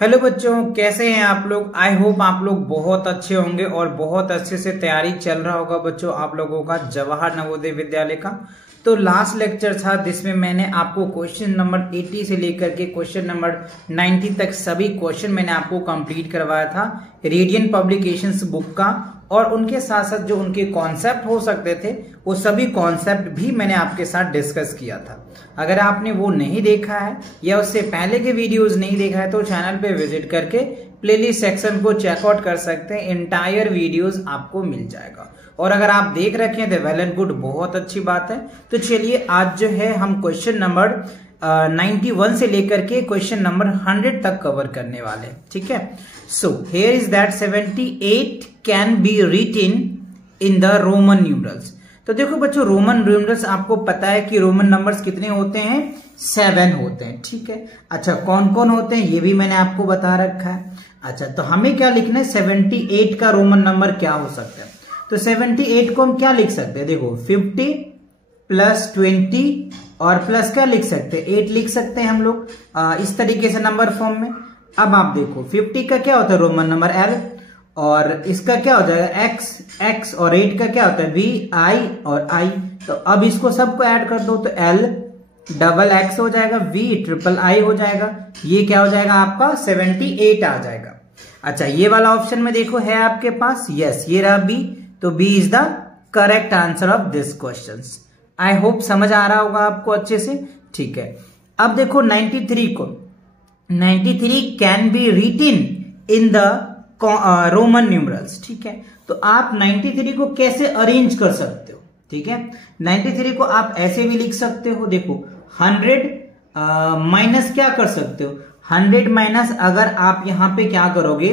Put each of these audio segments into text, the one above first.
Hello बच्चों, कैसे हैं आप लोग। आई होप आप लोग बहुत अच्छे होंगे और बहुत अच्छे से तैयारी चल रहा होगा बच्चों आप लोगों का जवाहर नवोदय विद्यालय का। तो लास्ट लेक्चर था जिसमें मैंने आपको क्वेश्चन नंबर 80 से लेकर के क्वेश्चन नंबर 90 तक सभी क्वेश्चन मैंने आपको कंप्लीट करवाया था रेडियन पब्लिकेशंस बुक का, और उनके साथ साथ जो उनके कॉन्सेप्ट हो सकते थे वो सभी कॉन्सेप्ट भी मैंने आपके साथ डिस्कस किया था। अगर आपने वो नहीं देखा है या उससे पहले के वीडियोस नहीं देखा है तो चैनल पे विजिट करके प्लेलिस्ट सेक्शन को चेकआउट कर सकते हैं। एंटायर वीडियोस आपको मिल जाएगा, और अगर आप देख रखे हैं तो वेल एंड गुड, बहुत अच्छी बात है। तो चलिए आज जो है हम क्वेश्चन नंबर 91 से लेकर के क्वेश्चन नंबर 100 तक कवर करने वाले हैं, ठीक है। So here is that 78 can be written in the Roman numerals. तो देखो बच्चों, रोमन न्यूमरल्स आपको पता है कि रोमन नंबर्स कितने होते हैं, 7 होते हैं, ठीक है। अच्छा, कौन कौन होते हैं ये भी मैंने आपको बता रखा है। अच्छा, तो हमें क्या लिखना है, 78 का रोमन नंबर क्या हो सकता है। तो 78 को हम क्या लिख सकते हैं, देखो 50 प्लस 20 और प्लस क्या लिख सकते हैं, 8 लिख सकते हैं हम लोग इस तरीके से नंबर फॉर्म में। अब आप देखो 50 का क्या होता है रोमन नंबर L, और इसका क्या हो जाएगा X, और 8 का क्या होता है V, I और I। तो अब इसको सबको ऐड कर दो तो L डबल X हो जाएगा, V ट्रिपल I हो जाएगा। ये क्या हो जाएगा आपका 78 आ जाएगा। अच्छा, ये वाला ऑप्शन में देखो है आपके पास, यस ये रहा B, तो B is the correct answer of this question. I hope समझ आ रहा होगा आपको अच्छे से, ठीक है। अब देखो 93 को, 93 can be written in the Roman numerals, ठीक है। तो आप 93 को कैसे अरेंज कर सकते हो, ठीक है। 93 को आप ऐसे भी लिख सकते हो, देखो 100 माइनस क्या कर सकते हो, 100 माइनस अगर आप यहां पे क्या करोगे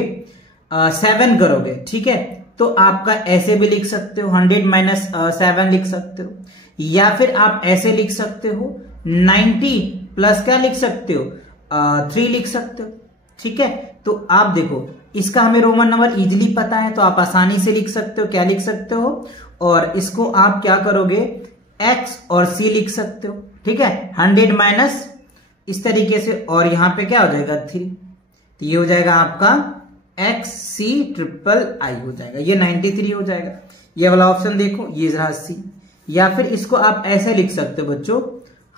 7 करोगे, ठीक है, तो आपका ऐसे भी लिख सकते हो 100 माइनस 7 लिख सकते हो, या फिर आप ऐसे लिख सकते हो 90 प्लस क्या लिख सकते हो 3 लिख सकते हो, ठीक है। तो आप देखो इसका हमें रोमन नंबर इजीली पता है तो आप आसानी से लिख सकते हो, क्या लिख सकते हो, और इसको आप क्या करोगे X और C लिख सकते हो, ठीक है। 100 माइनस इस तरीके से, और यहां पे क्या हो जाएगा 3, तो ये हो जाएगा आपका XC ट्रिपल I हो जाएगा, ये 93 हो जाएगा। ये वाला ऑप्शन देखो, ये रहा C। या फिर इसको आप ऐसे लिख सकते हो बच्चों,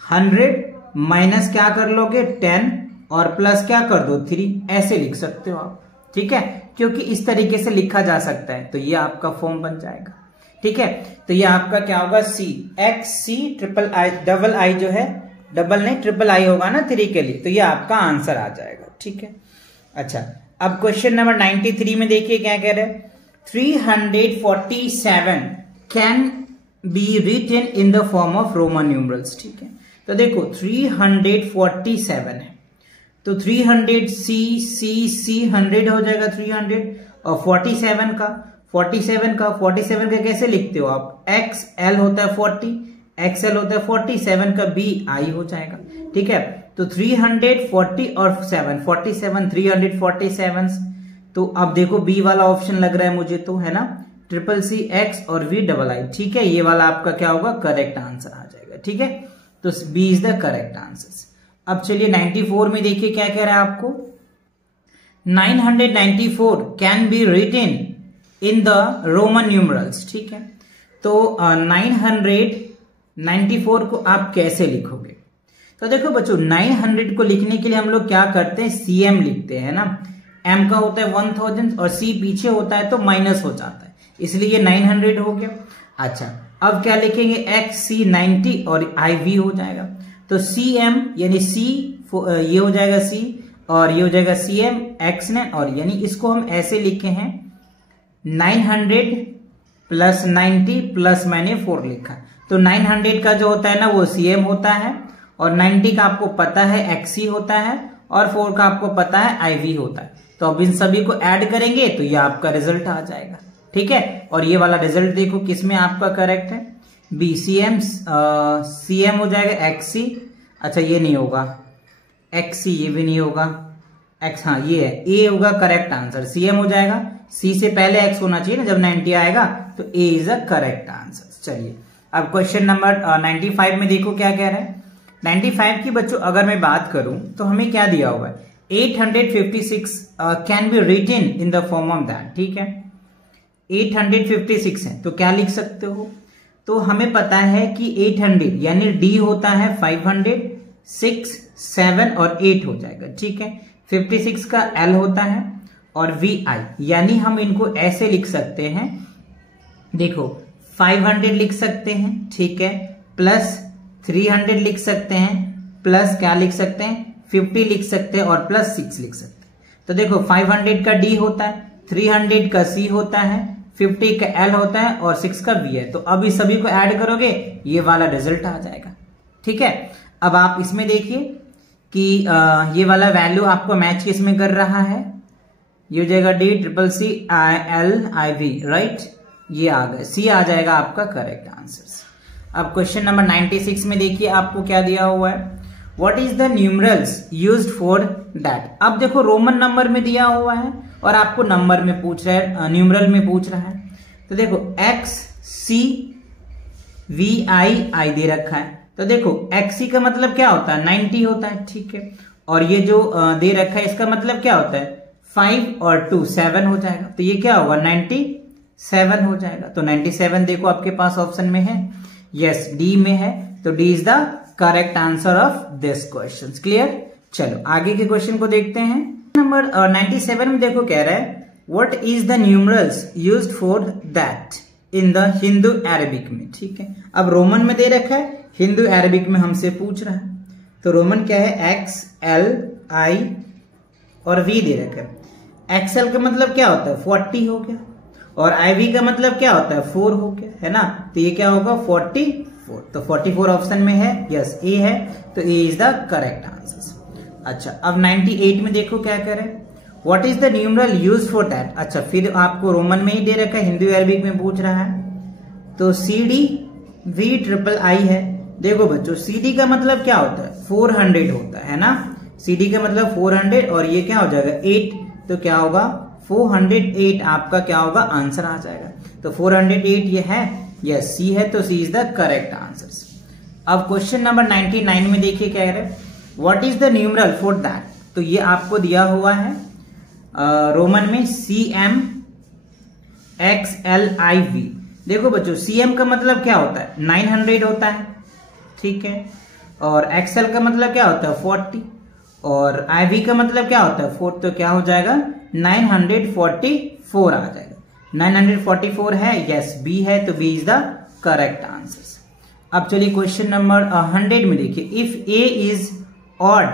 100 माइनस क्या कर लोगे 10 और प्लस क्या कर दो 3, ऐसे लिख सकते हो आप, ठीक है, क्योंकि इस तरीके से लिखा जा सकता है। तो ये आपका फॉर्म बन जाएगा, ठीक है। तो ये आपका क्या होगा C, XC triple I, double I जो है, डबल नहीं ट्रिपल I होगा ना 3 के लिए, तो ये आपका आंसर आ जाएगा, ठीक है। अच्छा, अब क्वेश्चन नंबर 93 में देखिए क्या कह रहे हैं, 347 can be written in the form of Roman numerals, ठीक है। तो देखो 347 है, तो 300 C 100 हो जाएगा 300, और 47 का कैसे लिखते हो आप, XL होता है 40, XL होता है 47 का BI हो जाएगा, ठीक है। तो 340 और 7 47 347। तो अब देखो B वाला ऑप्शन लग रहा है मुझे, तो है ना, ट्रिपल C X और V डबल I, ठीक है। ये वाला आपका क्या होगा, करेक्ट आंसर आ जाएगा, ठीक है। तो B is the correct answer. अब चलिए 94 में देखिए क्या कह रहा है आपको, 994 can be written in the Roman numerals, ठीक है। तो 994 को आप कैसे लिखोगे। तो देखो बच्चों, 900 को लिखने के लिए हम लोग क्या करते हैं, CM लिखते हैं ना, M का होता है 1000 और C पीछे होता है तो माइनस हो जाता है, इसलिए ये 900 हो गया। अच्छा, अब क्या लिखेंगे, XC 90 और IV हो जाएगा, तो CM यानी C ये हो जाएगा C, और ये हो जाएगा CM X ने, और यानी इसको हम ऐसे लिखे हैं 900 प्लस 90 प्लस मैंने 4 लिखा, तो 900 का जो होता है ना वो CM होता है, और 90 का आपको पता है XC होता है, और 4 का आपको पता है IV होता है। तो अब इन सभी को ऐड करेंगे तो ये आपका रिजल्ट आ जाएगा, ठीक है। और ये वाला रिजल्ट देखो किसमें आपका करेक्ट है, B CM हो जाएगा XC, अच्छा ये नहीं होगा XC, ये भी नहीं होगा X, हाँ ये है, A होगा करेक्ट आंसर, CM हो जाएगा, C से पहले X होना चाहिए ना जब 90 आएगा, तो A is a correct answer. चलिए अब क्वेश्चन नंबर 95 में देखो क्या कह रहा है। 95 की बच्चों अगर मैं बात करूं तो हमें क्या दिया हुआ है, 856 can be written in the form of that, ठीक है। 856 है तो क्या लिख सकते हो, तो हमें पता है कि 800 यानी डी होता है 500, 6, 7 और 8 हो जाएगा, ठीक है। 56 का एल होता है और वी आई, यानी हम इनको ऐसे लिख सकते हैं, देखो 500 लिख सकते हैं, ठीक है, प्लस 300 लिख सकते हैं, प्लस क्या लिख सकते हैं 50 लिख सकते हैं और प्लस 6 लिख सकते हैं। तो देखो 500 का डी होता है, 300 का सी होता है, 50 का एल होता है और 6 का वी है। तो अब इस सभी को ऐड करोगे ये वाला रिजल्ट आ जाएगा, ठीक है। अब आप इसमें देखिए कि ये वाला वैल्यू आपको मैच किस में कर रहा है, ये हो जाएगा D triple C I L I V, right, ये आ गया, सी आ जाएगा आपका करेक्ट आंसर। अब क्वेश्चन नंबर 96 में देखिए आपको क्या दिया हुआ है, what is the numerals used for that. अब देखो रोमन नंबर में दिया हुआ है और आपको नंबर में पूछ रहा है, न्यूमरल में पूछ रहा है। तो देखो एक्स सी वी आई आई दे रखा है, तो देखो एक्स सी का मतलब क्या होता है 90 होता है, ठीक है। और ये जो दे रखा है इसका मतलब क्या होता है 5 और 2 7 हो जाएगा, तो ये क्या होगा 97 हो जाएगा। तो 97 देखो आपके पास ऑप्शन में है, यस डी में है, तो D is the correct answer of this question. Clear, चलो आगे के क्वेश्चन को देखते हैं। नंबर 97 में देखो कह रहा है what is the numerals used for that in the Hindu Arabic में, ठीक है। अब रोमन में दे रखा है, हिंदू अरेबिक में हमसे पूछ रहा है, तो रोमन क्या है एक्स एल आई और वी दे रखा है। एक्सएल का मतलब क्या होता है 40 हो गया और आईवी का मतलब क्या होता है 4 हो गया, है ना, तो ये क्या होगा 44, तो 44 ऑप्शन में है, यस ए है, तो ए इज द करेक्ट आंसर। अच्छा अब 98 में देखो क्या कह रहे हैं, what is the numeral use for that. अच्छा फिर आपको रोमन में ही दे रखा है, हिंदू अरबिक में पूछ रहा है, तो C D V triple I है। देखो बच्चों सी डी का मतलब क्या होता है 400 होता है ना, सी डी का मतलब 400 और ये क्या हो जाएगा 8, तो क्या होगा 408 आपका क्या होगा आंसर आ जाएगा। तो 408 ये है, यस सी है, तो C is the correct answer. अब क्वेश्चन नंबर 99 में देखिए क्या कह रहे हैं, what is the numeral for that. तो ये आपको दिया हुआ है रोमन में C M X L I V. देखो बच्चों सी एम का मतलब क्या होता है 900 होता है, ठीक है, और एक्सएल का मतलब क्या होता है 40 और आई वी का मतलब क्या होता है 4, तो क्या हो जाएगा 944 आ जाएगा। 944 है, यस बी है, तो B is the correct answer. अब चलिए क्वेश्चन नंबर 100 में देखिए, इफ ए इज ऑड,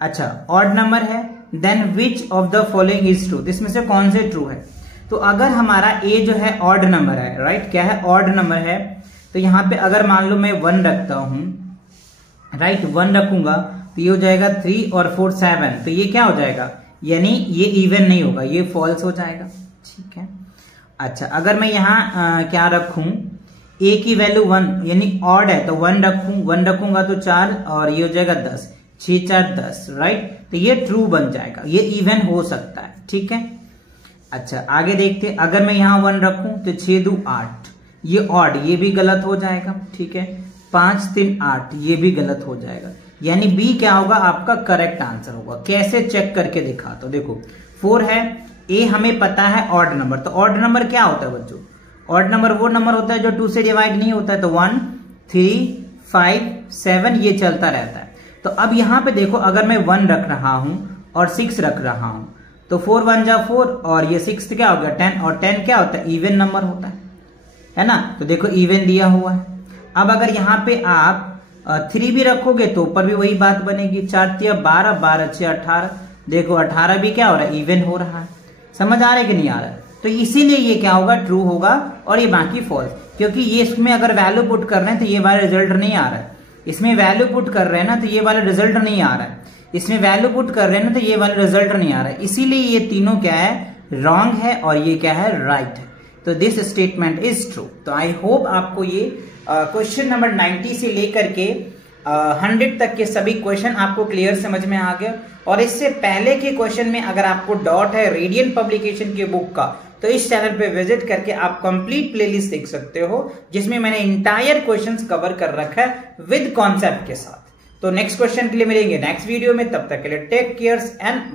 अच्छा ऑड नंबर है, then which of the following is true, इसमें से कौन से ट्रू है। तो अगर हमारा ए जो है ऑड नंबर है, राइट, क्या है ऑड नंबर है, तो यहाँ पे अगर मान लो मैं 1 रखता हूं, राइट 1 रखूंगा तो ये हो जाएगा 3 और 4 7, तो ये क्या हो जाएगा यानी ये इवन नहीं होगा, ये फॉल्स हो जाएगा, ठीक है। अच्छा अगर मैं यहाँ क्या रखूं ए की वैल्यू 1 यानी ऑड है, तो 1 रखूंगा तो 4 और ये हो जाएगा 10, 6 4 10, राइट, तो ये ट्रू बन जाएगा, ये इवन हो सकता है, ठीक है। अच्छा आगे देखते, अगर मैं यहाँ 1 रखूं तो 6 2 8, ये ऑड, ये भी गलत हो जाएगा, ठीक है। 5 3 8, ये भी गलत हो जाएगा, यानी बी क्या होगा आपका करेक्ट आंसर होगा। कैसे चेक करके दिखा, तो देखो 4 है, ए हमें पता है ऑड नंबर, तो ऑड नंबर क्या होता है बच्चों, ऑड नंबर वो नंबर होता है जो 2 से डिवाइड नहीं होता है, तो 1 3 5 7 ये चलता रहता है। तो अब यहाँ पे देखो अगर मैं 1 रख रहा हूं और 6 रख रहा हूं, तो 4 1 जा 4 और ये 6 क्या हो गया 10, और 10 क्या होता है इवन नंबर होता है ना, तो देखो इवन दिया हुआ है। अब अगर यहाँ पे आप 3 भी रखोगे तो ऊपर भी वही बात बनेगी, 4 3 12 12 6 18, देखो 18 भी क्या हो रहा है इवन हो रहा है, समझ आ रहा है कि नहीं आ रहा है। तो इसीलिए ये क्या होगा ट्रू होगा और ये बाकी फॉल्स, क्योंकि ये इसमें अगर वैल्यू पुट कर रहे हैं तो ये वाला रिजल्ट नहीं आ रहा है, इसमें वैल्यू पुट कर रहे हैं ना तो ये वाला रिजल्ट नहीं आ रहा है, इसमें वैल्यू पुट कर रहे हैं ना तो ये वाला रिजल्ट नहीं आ रहा है, इसीलिए ये तीनों क्या है रॉन्ग है और ये क्या है राइट है। तो दिस स्टेटमेंट इज ट्रू। तो आई होप आपको ये क्वेश्चन नंबर 90 से लेकर के 100 तक के सभी क्वेश्चन आपको क्लियर समझ में आ गया। और इससे पहले के क्वेश्चन में अगर आपको डाउट है रेडियंट पब्लिकेशन की बुक का, तो इस चैनल पे विजिट करके आप कंप्लीट प्लेलिस्ट देख सकते हो, जिसमें मैंने इंटायर क्वेश्चंस कवर कर रखा है विद कॉन्सेप्ट के साथ। तो नेक्स्ट क्वेश्चन के लिए मिलेंगे नेक्स्ट वीडियो में, तब तक के लिए टेक केयर एंड